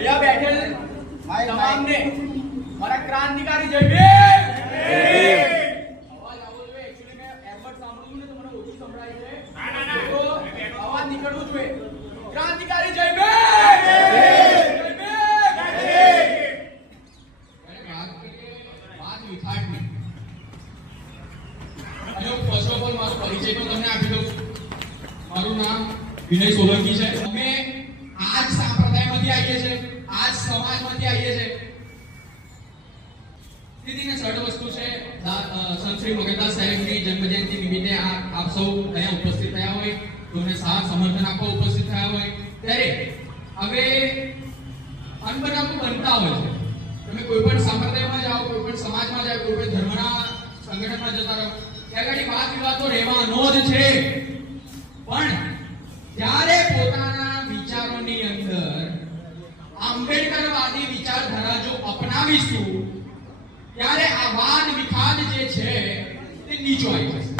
અહીંયા બેઠેલ તમામને મારા ક્રાંતિકારી જય ભીમ. અવાજ આવવો જોઈએ. એક્ચ્યુઅલી મેં એરબડ સાંભળ્યું ને તો મને ઓછું સંભળાય છે. તો અવાજ નીકળવું જોઈએ. ક્રાંતિકારી જય ભીમ. જય ભીમ. વાત વિખાટની. અને ફર્સ્ટ ઓફ ઓલ મારો પરિચય તો તમને આપી દઉં. મારું નામ વિનય સોલંકી છે. અમે આજ સંપ્રદાયમાંથી આવીએ છીએ, આજ સમાજમાંથી આવીએ છીએ. દીદીને સરળ વસ્તુ છે, સંત શ્રી મગનદાસ સાહેબની જન્મજયંતિ નિમિત્તે આપ સૌ અહીંયા ઉપસ્થિત થયા હોય, તમને સાથ સમર્થન આપવા ઉપસ્થિત થયા હોય, ત્યારે હવે અનબનાવતું બનતા હોય છે. તમે કોઈ પણ સંપ્રદાયમાં જાઓ, કોઈ પણ સમાજમાં જાઓ, કોઈ પણ ધર્મના સંગઠનમાં જતા રહો, ત્યાં આગળ વાદ વિવાદ તો રહેવાનો જ છે. પણ જ્યારે પોતાના વિચારોની અંદર આંબેડકરવાદી વિચારધારા જો અપનાવીશું, ત્યારે આ વાદ વિખાદ જે છે તે નીચો આવી જશે.